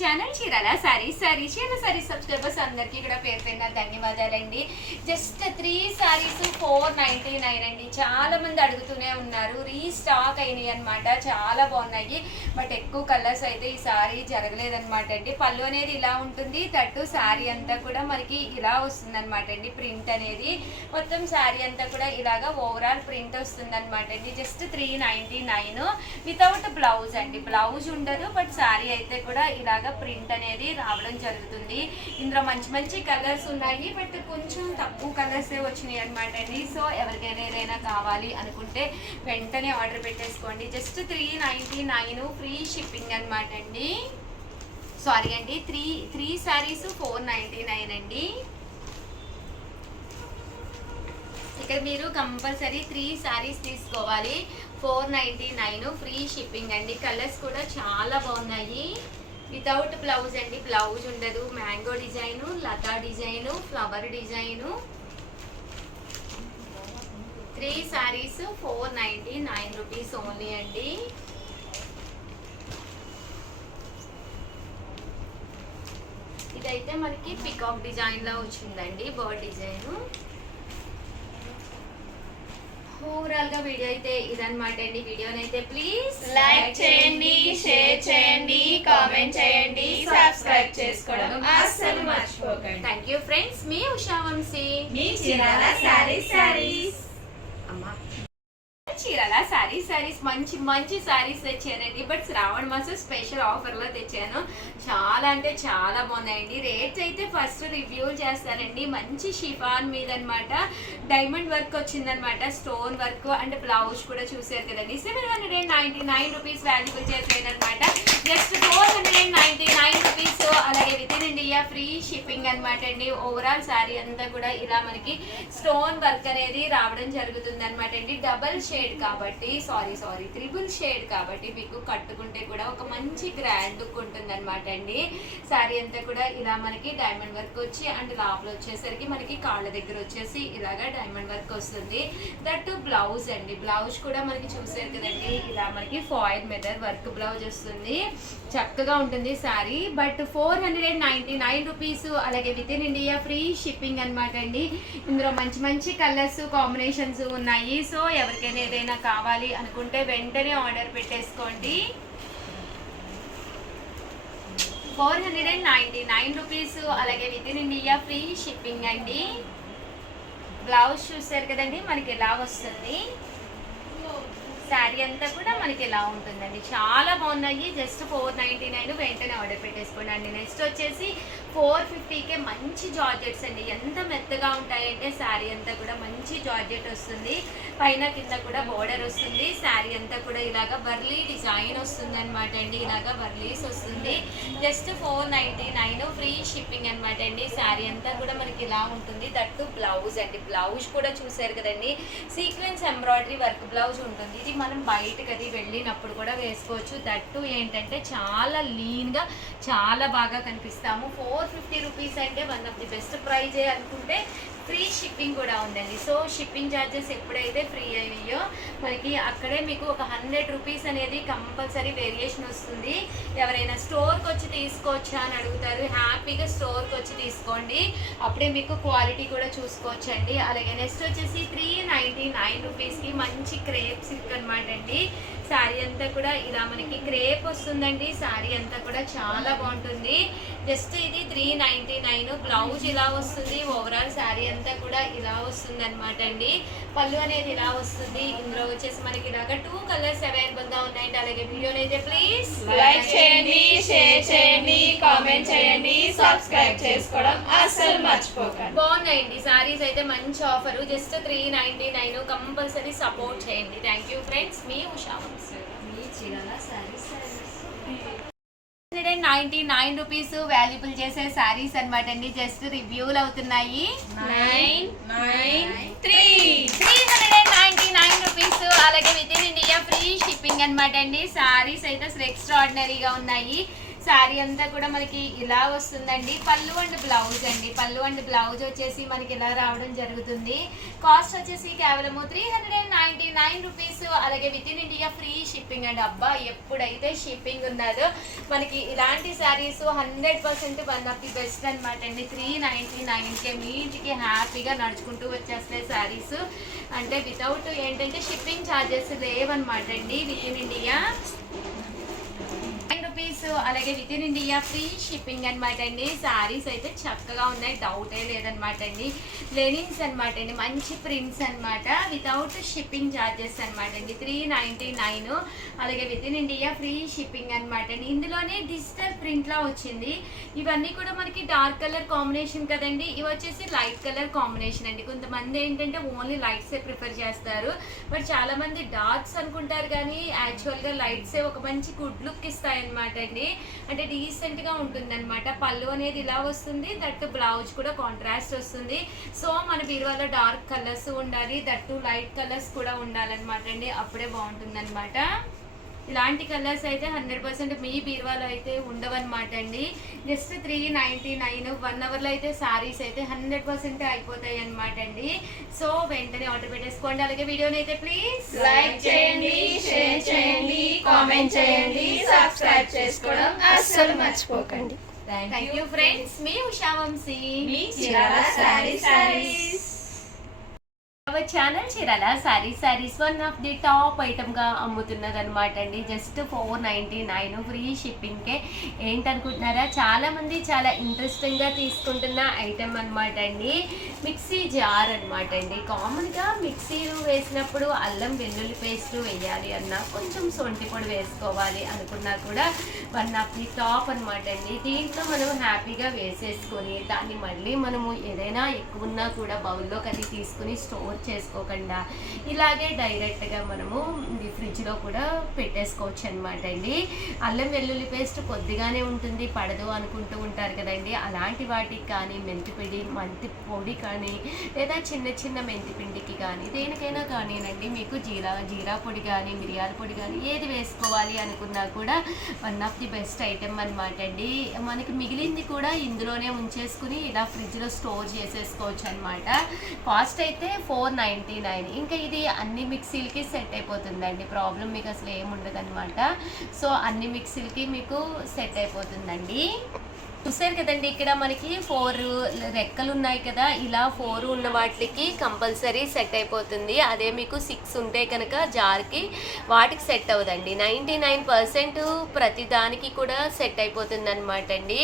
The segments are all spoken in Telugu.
ఛానల్ చీరాల సారీస్ సబ్స్క్రైబర్స్ అందరికీ కూడా పేరు పేరున ధన్యవాదాలండి. జస్ట్ 3 సారీస్ 499 అండి. చాలా మంది అడుగుతూనే ఉన్నారు, రీస్టాక్ అయినాయి అనమాట. చాలా బాగున్నాయి, బట్ ఎక్కువ కలర్స్ అయితే ఈ సారీ జరగలేదన్నమాట అండి. పళ్ళు అనేది ఇలా ఉంటుంది, తట్టు సారీ అంతా కూడా మనకి ఇలా వస్తుంది అనమాట అండి. ప్రింట్ అనేది మొత్తం సారీ అంతా కూడా ఇలాగా ఓవరాల్ ప్రింట్ వస్తుంది అనమాట అండి. జస్ట్ 399 వితౌట్ బ్లౌజ్ అండి. బ్లౌజ్ ఉండదు, బట్ సారీ అయితే కూడా ఇలాగా ప్రింట్ అనేది రావడం జరుగుతుంది. ఇందులో మంచి మంచి కలర్స్ ఉన్నాయి, బట్ కొంచెం తక్కువ కలర్స్ వచ్చినాయి అనమాట అండి. సో ఎవరికైనా ఏదైనా కావాలి అనుకుంటే వెంటనే ఆర్డర్ పెట్టేసుకోండి. జస్ట్ 399 ఫ్రీ షిప్పింగ్ అనమాట అండి. సారీ అండి, త్రీ సారీస్ 499 అండి. ఇక్కడ మీరు కంపల్సరీ 3 సారీస్ తీసుకోవాలి. 499 ఫ్రీ షిప్పింగ్ అండి. కలర్స్ కూడా చాలా బాగున్నాయి. వితౌట్ బ్లౌజ్ అండి, బ్లౌజ్ ఉండదు. మ్యాంగో డిజైను, లతా design, flower design. 3 saris 499 rupees only అండి. ఇదైతే మనకి పికాక్ డిజైన్ లా వచ్చిందండి, బర్డ్ డిజైన్. ఓవరాల్ గా వీడియో అయితే ఇదన్నమాట అండి. వీడియోని అయితే ప్లీజ్ లైక్ చేయండి, షేర్ చేయండి, కామెంట్ చేయండి, సబ్స్క్రైబ్ చేసుకోవడం అస్సలు మర్చిపోకండి. Thank you friends. మీ ఉషా వంశీ, మీ చీరాల సారీస్. చీరాల సారీస్ మంచి మంచి సారీస్ తెచ్చానండి. బట్ శ్రావణ మాసం స్పెషల్ ఆఫర్ లో తెచ్చాను. చాలా అంటే చాలా బాగున్నాయండి. రేట్స్ అయితే ఫస్ట్ రివ్యూ చేస్తానండి. మంచి షిఫాన్ మీద అనమాట, డైమండ్ వర్క్ వచ్చిందనమాట, స్టోన్ వర్క్ అండ్ బ్లౌజ్ కూడా చూసారు కదండి. 799 రూపీస్ వాల్యుబుల్ చేసానమాట. Just 499 rupees. అలాగే within India free shipping అనమాట అండి. ఓవరాల్ శారీ అంతా కూడా ఇలా మనకి స్టోన్ వర్క్ అనేది రావడం జరుగుతుంది అనమాట అండి. డబల్ షేడ్ కాబట్టి సారీ ట్రిపుల్ షేడ్ కాబట్టి మీకు కట్టుకుంటే కూడా ఒక మంచి గ్రాండ్ లుక్ ఉంటుంది అనమాట అండి. శారీ అంతా కూడా ఇలా మనకి డైమండ్ వర్క్ వచ్చి అండ్ లోపల వచ్చేసరికి మనకి కాళ్ళ దగ్గర వచ్చేసి ఇలాగా డైమండ్ వర్క్ వస్తుంది. దట్ బ్లౌజ్ అండి. బ్లౌజ్ కూడా మనకి చూసారు కదండి, ఇలా మనకి ఫాయిల్ మెథడ్ వర్క్ బ్లౌజ్ వస్తుంది. చక్కగా ఉంటుంది శారీ. But 499 rupees. అలాగే within India free shipping అనమాట అండి. ఇందులో మంచి మంచి కలర్స్ కాంబినేషన్స్ ఉన్నాయి. సో ఎవరికైనా ఏదైనా కావాలి అనుకుంటే వెంటనే ఆర్డర్ పెట్టేసుకోండి. 499 రూపీస్. అలాగే within India free shipping అండి. బ్లౌజ్ చూసారు కదండి, మనకి ఎలా వస్తుంది. శారీ అంతా కూడా మనకి ఎలా ఉంటుందండి. చాలా బాగున్నాయి. జస్ట్ 499 వెంటనే ఆర్డర్ పెట్టేసుకోండి అండి. నెక్స్ట్ వచ్చేసి 450కే మంచి జార్జెట్స్ అండి. ఎంత మెత్తగా ఉంటాయంటే శారీ అంతా కూడా మంచి జార్జెట్ వస్తుంది. పైన కింద కూడా బోర్డర్ వస్తుంది. శారీ అంతా కూడా ఇలాగా వర్లీ డిజైన్ వస్తుంది అనమాట అండి. ఇలాగా వర్లీస్ వస్తుంది. జస్ట్ 499 ఫ్రీ షిప్పింగ్ అనమాట అండి. శారీ అంతా కూడా మనకి ఇలా ఉంటుంది. దట్టు బ్లౌజ్ అండి. బ్లౌజ్ కూడా చూసారు కదండి, సీక్వెన్స్ ఎంబ్రాయిడరీ వర్క్ బ్లౌజ్ ఉంటుంది. ఇది మనం బయటకు అది వెళ్ళినప్పుడు కూడా వేసుకోవచ్చు. దట్టు ఏంటంటే చాలా లీన్గా చాలా బాగా కనిపిస్తాము. 450 రూపీస్ అంటే వన్ ఆఫ్ ది బెస్ట్ ప్రైజే అనుకుంటే ఫ్రీ షిప్పింగ్ కూడా ఉందండి. సో షిప్పింగ్ ఛార్జెస్ ఎప్పుడైతే ఫ్రీ అయ్యాయో మనకి అక్కడే మీకు ఒక 100 రూపీస్ అనేది కంపల్సరీ వేరియేషన్ వస్తుంది. ఎవరైనా స్టోర్కి వచ్చి తీసుకోవచ్చా అని అడుగుతారు. హ్యాపీగా స్టోర్కి వచ్చి తీసుకోండి, అప్పుడే మీకు క్వాలిటీ కూడా చూసుకోవచ్చు అండి. అలాగే నెక్స్ట్ వచ్చేసి 399 రూపీస్కి మంచి క్రేప్ సిల్క్ అనమాట అండి. శారీ అంతా కూడా ఇలా మనకి క్రేప్ వస్తుందండి. శారీ అంతా కూడా చాలా బాగుంటుంది. జస్ట్ ఇది 399. బ్లౌజ్ ఇలా వస్తుంది. ఓవరాల్ శారీ అంతా కూడా ఇలా వస్తుంది అనమాట అండి. పళ్ళు అనేది ఇలా వస్తుంది. ఇందులో వచ్చేసి మనకి ఇలాగా 2 కలర్స్ అవైలబుల్ గా ఉన్నాయండి. అలాగే వీడియోని అయితే ప్లీజ్ లైక్ చేయండి, షేర్ చేయండి, కామెంట్ చేయండి, సబ్స్క్రైబ్ చేసుకోవడం అస్సలు మర్చిపోకండి. బాగున్నాయండి శారీస్ అయితే. మంచి ఆఫర్. జస్ట్ 399. కంపల్సరీ సపోర్ట్ చేయండి. Thank you friends. మీ ఉషా వంశీ, మీ చీరాల సారీస్. 199 రూపీస్ వాల్యుబుల్ చేసే శారీస్ అనమాట అండి. జస్ట్ రివ్యూలు అవుతున్నాయి. 399 రూపీస్. అలాగే within India free shipping అనమాట అండి. శారీస్ అయితే అసలు ఎక్స్ట్రాడినరీగా ఉన్నాయి. శారీ అంతా కూడా మనకి ఇలా వస్తుందండి. పళ్ళు అండ్ బ్లౌజ్ అండి. పళ్ళు అండ్ బ్లౌజ్ వచ్చేసి మనకి ఇలా రావడం జరుగుతుంది. కాస్ట్ వచ్చేసి కేవలము 399 రూపీస్. అలాగే within India free shipping అండి. అబ్బా ఎప్పుడైతే షిప్పింగ్ ఉన్నదో మనకి ఇలాంటి saris 100% one of the best అనమాట అండి. 399కే మీ ఇంటికి హ్యాపీగా నడుచుకుంటూ వచ్చేస్తాయి శారీస్. అంటే వితౌట్ ఏంటంటే షిప్పింగ్ ఛార్జెస్ లేవన్నమాట అండి. Within India rupees. అలాగే within India free shipping అనమాట అండి. శారీస్ అయితే చక్కగా ఉన్నాయి, డౌటే లేదనమాట అండి. లెనిన్స్ అనమాట అండి, మంచి ప్రింట్స్ అనమాట. వితౌట్ షిప్పింగ్ ఛార్జెస్ అనమాట అండి. 399. అలాగే within India free shipping అనమాట అండి. ఇందులోనే డిజిటల్ ప్రింట్ లా వచ్చింది. ఇవన్నీ కూడా మనకి డార్క్ కలర్ కాంబినేషన్ కదండి. ఇవి వచ్చేసి లైట్ కలర్ కాంబినేషన్ అండి. కొంతమంది ఏంటంటే ఓన్లీ లైట్సే ప్రిఫర్ చేస్తారు, బట్ చాలా మంది డార్క్స్ అనుకుంటారు కానీ యాక్చువల్గా లైట్సే ఒక మంచి గుడ్ లుక్ ఇస్తాయి అనమాట అండి. అంటే డీసెంట్ గా ఉంటుంది అనమాట. పళ్ళు అనేది ఇలా వస్తుంది, దట్టు బ్లౌజ్ కూడా కాంట్రాస్ట్ వస్తుంది. సో మన బీరువాలో డార్క్ కలర్స్ ఉండాలి, దట్టు లైట్ కలర్స్ కూడా ఉండాలన్నమాట అండి. అప్పుడే బాగుంటుంది అనమాట. ఇలాంటి కలర్స్ అయితే 100% మీ బీరువాలో అయితే ఉండవన్నమాట అండి. జస్ట్ 399. 1 అవర్లో అయితే శారీస్ అయితే 100% అయిపోతాయి అనమాట అండి. సో వెంటనే ఆర్డర్ పెట్టేసుకోండి. అలాగే వీడియోని అయితే ప్లీజ్ లైక్ చేయండి, షేర్ చేయండి, కామెంట్ చేయండి, సబ్స్క్రైబ్ చేసుకోవడం అస్సలు మర్చిపోకండి. Thank you friends. మీ ఉషా వంశీ, మీ Chirala saris. Our channel Chirala saris one of the top item గా అమ్ముతున్నది అనమాట అండి. జస్ట్ 499 ఫ్రీ షిప్పింగ్ కే. ఏంటనుకుంటున్నారా, చాలా మంది చాలా ఇంట్రెస్టింగ్ గా తీసుకుంటున్న ఐటమ్ అనమాట అండి. మిక్సీ జార్ అనమాట అండి. కామన్ గా మిక్సీలు వేసినప్పుడు అల్లం వెల్లుల్లి పేస్ట్ వేయాలి అన్నా, కొంచెం సొంటి పొడి వేసుకోవాలి అనుకున్నా కూడా వన్ ఆఫ్ ది టాప్ అనమాట అండి. దీంట్లో మనం హ్యాపీగా వేసేసుకొని దాన్ని మళ్ళీ మనము ఏదైనా ఎక్కువ ఉన్నా కూడా బౌల్లోకి అది తీసుకుని స్టోర్ చేసుకోకుండా ఇలాగే డైరెక్ట్గా మనము ఫ్రిడ్జ్లో కూడా పెట్టేసుకోవచ్చు అనమాట అండి. అల్లం వెల్లుల్లి పేస్ట్ కొద్దిగానే ఉంటుంది, పడదు అనుకుంటూ ఉంటారు కదండి. అలాంటి వాటికి కానీ మెంతి పొడి కానీ లేదా చిన్న చిన్న మెంతి పిండికి కానీ దేనికైనా కానీనండి, మీకు జీరా పొడి కానీ మిరియాల పొడి కానీ ఏది వేసుకోవాలి అనుకున్నా కూడా one of the best item అనమాట అండి. మనకి మిగిలింది కూడా ఇందులోనే ఉంచేసుకుని ఇలా ఫ్రిడ్జ్లో స్టోర్ చేసేసుకోవచ్చు అనమాట. కాస్ట్ అయితే 499. ఇంకా ఇది అన్ని మిక్సీలకి సెట్ అయిపోతుందండి. ప్రాబ్లం మీకు అసలు ఏముండదు అనమాట. సో అన్ని మిక్సీలకి మీకు సెట్ అయిపోతుందండి. చూసారు కదండి, ఇక్కడ మనకి 4 రెక్కలు ఉన్నాయి కదా, ఇలా 4 ఉన్న వాటికి కంపల్సరీ సెట్ అయిపోతుంది. అదే మీకు 6 ఉంటే కనుక జార్కి వాటికి సెట్ అవ్వదండి. 99% ప్రతి దానికి కూడా సెట్ అయిపోతుంది అనమాట అండి.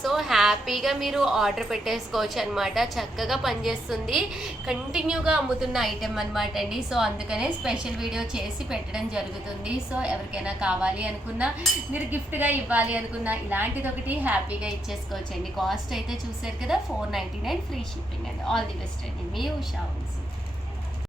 సో హ్యాపీగా మీరు ఆర్డర్ పెట్టేసుకోవచ్చు అనమాట. చక్కగా పనిచేస్తుంది, కంటిన్యూగా అమ్ముతున్న ఐటెం అనమాట అండి. సో అందుకనే స్పెషల్ వీడియో చేసి పెట్టడం జరుగుతుంది. సో ఎవరికైనా కావాలి అనుకున్నా, మీరు గిఫ్ట్గా ఇవ్వాలి అనుకున్నా ఇలాంటిది ఒకటి హ్యాపీగా ఇచ్చేసుకోవచ్చండి. కాస్ట్ అయితే చూసారు కదా, 499 ఫ్రీ షిప్పింగ్ అండి. ఆల్ ది బెస్ట్ అండి. మీ ఉషా వంశీ.